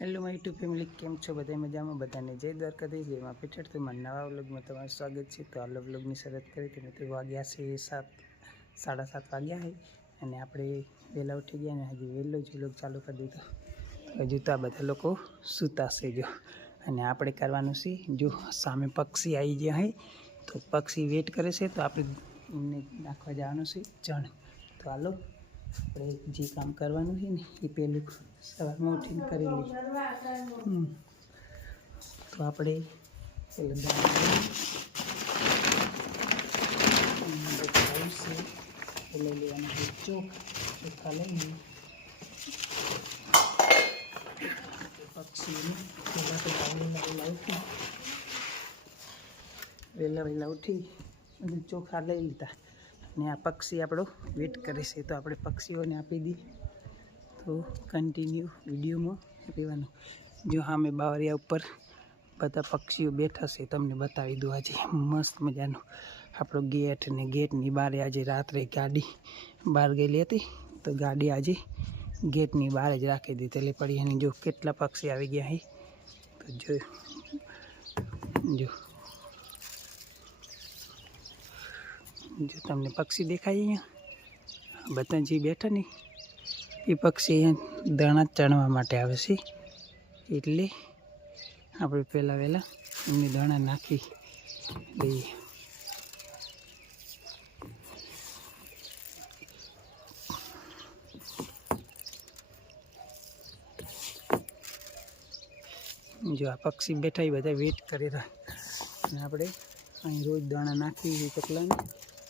Hello my YouTube family, કેમ છો? બધા મજામાં? બધાને જય દ્વારકાધીશ, જય માં પીઠળ. તો મારા નવા વ્લોગમાં તમારું સ્વાગત છે. તો આ વ્લોગની શરૂઆત કરી હતી તો વાગ્યા છે 7:30 વાગ્યા છે અને આપણે વહેલા ઉઠી ગયા અને હજી વહેલો જ વ્લોગ ચાલુ કરી દીધો. હજુ તો આ બધા લોકો સૂતા છે જો, અને આપણે કરવાનું છે જો સામે પક્ષી આવી ગયા છે તો પક્ષી વેટ કરે છે તો આપણે એમને નાખવા જવાનું છે ચણ. તો હાલો આપણે જે કામ કરવાનું છે ને એ પહેલું સવારમાં ઉઠીને કરી લઈએ. તો આપણે પેલું લઈ લેવાનું છે ચોખા લઈને પક્ષીને પહેલાં તો વહેલા ઉઠી બધું ચોખા લઈ લીધા અને આ પક્ષી આપણો વેટ કરે છે તો આપણે પક્ષીઓને આપી દઈએ. તો કન્ટિન્યુ વિડીયોમાં રહેવાનું. જો સામે બાવરિયા ઉપર બધા પક્ષીઓ બેઠા છે, તમને બતાવી દઉં. આજે મસ્ત મજાનું આપણો ગેટ ને ગેટની બહાર આજે રાત્રે ગાડી બહાર ગયેલી હતી તો ગાડી આજે ગેટની બહાર જ રાખી દીધેલી પડી. અને જો કેટલા પક્ષી આવી ગયા છે તો જો તમને પક્ષી દેખાય અહીંયા બધા જે બેઠા ને એ પક્ષી અહીંયા દાણા ચણવા માટે આવે છે, એટલે આપણે પહેલાં વહેલા એમને દાણા નાખી લઈએ. જો આ પક્ષી બેઠા એ બધા વેટ કરી રહ્યા અને આપણે અહીં રોજ દાણા નાખી ચકલાને,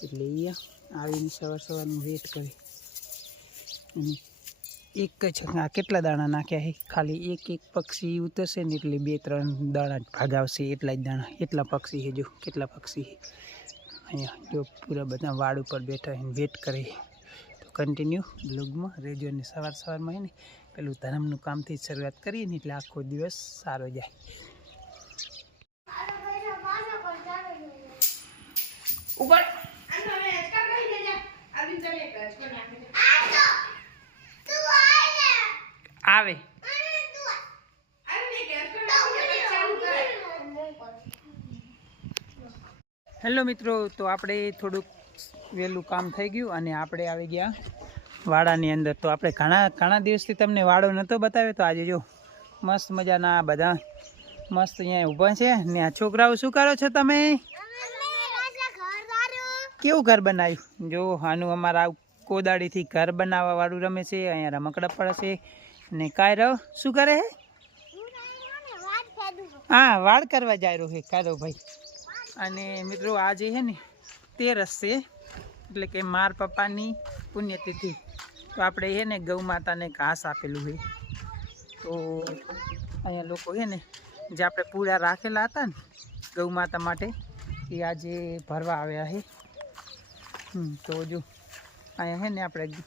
એટલે અહીંયા આવીને સવારનું વેટ કરી. અને એક જ આ કેટલા દાણા નાખ્યા છે, ખાલી એક પક્ષી ઉતરશે ને એટલે 2-3 દાણા ભાગાવશે. એટલા જ દાણા, એટલા પક્ષી છે. જો કેટલા પક્ષી છે અહીંયા, જો પૂરા બધા વાડ ઉપર બેઠા વેટ કરે. તો કન્ટિન્યુ બ્લોગમાં રહેજો. અને સવારમાં છે ને પેલું ધર્મનું કામથી શરૂઆત કરીએ ને એટલે આખો દિવસ સારો જાય. ઉપર આવે હેલો મિત્રો, તો આપણે થોડુંક વહેલું કામ થઈ ગયું અને આપણે આવી ગયા વાડાની અંદર. તો આપણે ઘણા દિવસથી તમને વાડો નહોતો બતાવ્યો, તો આજે જો મસ્ત મજાના બધા મસ્ત અહીંયા ઊભા છે ને. આ છોકરાઓ શું કરો છો તમે? કેવું ઘર બનાવ્યું? જો આનું અમારા કોદાળીથી ઘર બનાવવા વાળું રમે છે. અહીંયા રમકડા પડે છે ને કાંઈ રહો શું કરે હે? હા, વાડ કરવા જાય રહ્યો છે કારો ભાઈ. અને મિત્રો આજે છે ને 13 છે, એટલે કે માર પપ્પાની પુણ્યતિથિ. તો આપણે છે ને ગૌ માતાને ઘાસ આપેલું હોય. તો અહીંયા લોકો છે ને જે આપણે પૂરા રાખેલા હતા ને ગૌ માતા માટે એ આજે ભરવા આવ્યા છે. તો જો અહીંયા છે ને આપણે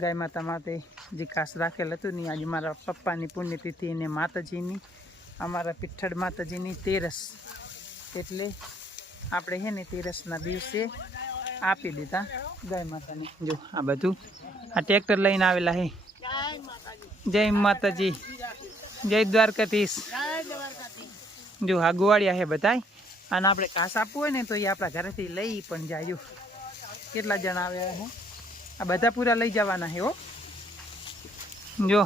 ગાય માતા માટે જે ઘાસ રાખેલ હતું ને આજે મારા પપ્પાની પુણ્યતિથિ અને માતાજીની અમારા પીઠળ માતાજીની 13, એટલે આપણે છે ને 13ના દિવસે આપી દીધા ગાય માતાને. જો આ બધું આ ટ્રેક્ટર લઈને આવેલા છે. જય માતાજી, જય દ્વારકાધીશ. જો આ ગોવાળિયા છે બધા, અને આપણે ઘાસ આપવું હોય ને તો એ આપણા ઘરેથી લઈ પણ જાય. કેટલા જણા આવ્યા છે, આ બધા પૂરા લઈ જવાના છે હો. જો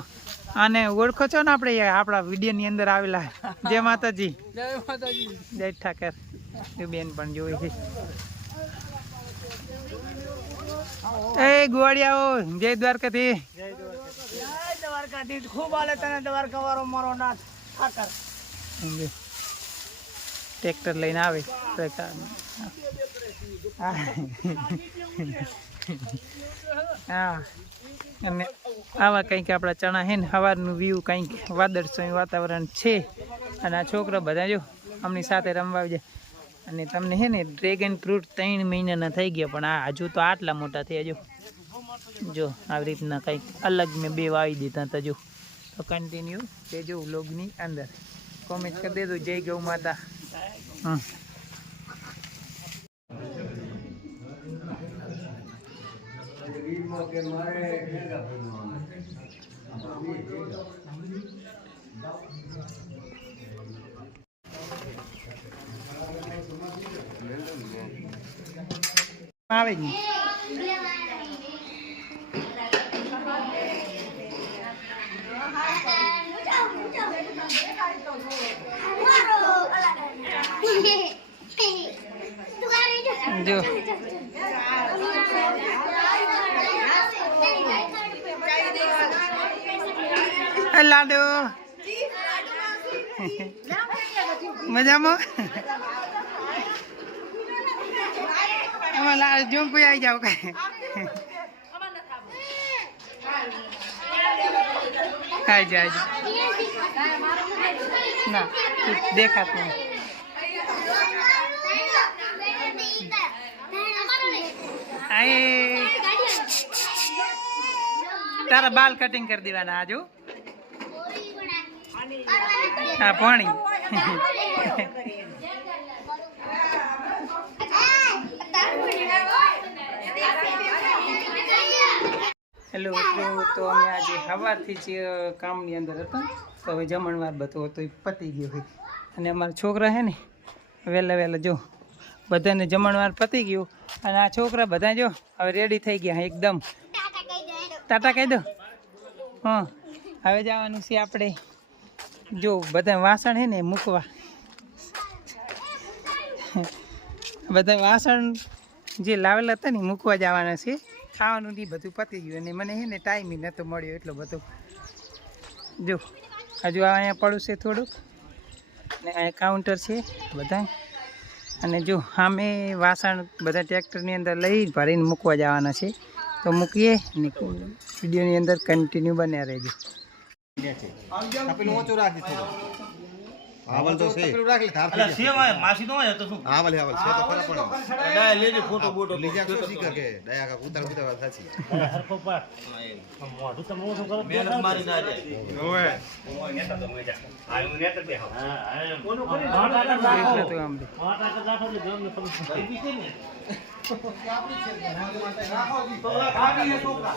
આને ઓળખો છો ને આપણે આપણા વિડીયોની અંદર આવેલા. જય માતાજી, જય માતાજી, જય ઠાકર. બેન પણ જોઈ છે. એ ગોવાળિયાઓ, જય દ્વારકાધીશ. જય દ્વારકાધીશ. ખૂબ આલે તને દ્વારકા વાળો મારો નાથ ઠાકર. ટ્રેક્ટર લઈને આવે. હા, અને આવા કંઈક આપણા ચણા છે ને સવારનું વ્યૂ કંઈક વાદળછાયું વાતાવરણ છે. અને આ છોકરો બધા જો અમની સાથે રમવા આવી જાય. અને તમને છે ને ડ્રેગન ફ્રૂટ 3 મહિનાના થઈ ગયા, પણ આ હજુ તો આટલા મોટા થયા. જો આવી રીતના કંઈક અલગ મેં 2 વાવી દીધા હતા. જો તો કન્ટિન્યુ રહેજો વ્લોગની અંદર. કોમેન્ટ કરી દેજો જય ગૌ માતા. આવે જ નહીં. જો લાડો મજામાં એમાં જો કોઈ આવી જાવ કઈ આવી જાય ના દેખાતું નહીં. તારા બાલ કટિંગ કરી દેવાના આજુ. હા પાણી હેલો મિત્રો, તો અમે આજે સવારથી જ કામની અંદર હતા, તો હવે જમણવાર બધો હતો એ પતી ગયો હોય. અને અમારા છોકરા છે ને વહેલા વહેલા જો બધાને જમણવાર પતી ગયું. અને આ છોકરા બધા જો હવે રેડી થઈ ગયા એકદમ. ટાટા કહી દો. હા હવે જવાનું છે આપણે જો બધા વાસણ છે ને મૂકવા. બધા વાસણ જે લાવેલા હતા ને મૂકવા જવાના છે. ખાવાનું નહીં બધું પતી ગયું અને મને છે ને ટાઈમ નહોતો મળ્યો એટલો બધો. જો હજુ અહીંયા પડું છે થોડુંક ને અહીંયા કાઉન્ટર છે બધા. અને જો સામે વાસણ બધા ટ્રેક્ટરની અંદર લઈ ભરીને મૂકવા જવાના છે. તો મૂકીએ ને વિડીયોની અંદર કન્ટિન્યુ બન્યા રહેજો. આવલ તો છે એટલે સેવાય માસી નો હોય તો શું આવલ છે તો ખરા પણ ડાય લેજે ફોટો બોટો લીજા તો શીખર કે ડાયા કા ઉતાર ઉતાર સાચી હરકો પાર મોઢું તો મોઢું કરો મહેનત મારી ના જાય ઓય નેતા તો મજા આયું નેતા બે હા કોનો કરી મોટા રાખો તો આમ મોટા રાખો તો ગમ ને ખબર છે ને આપણી છે રાખો જી તો ખાવી હે છોકરા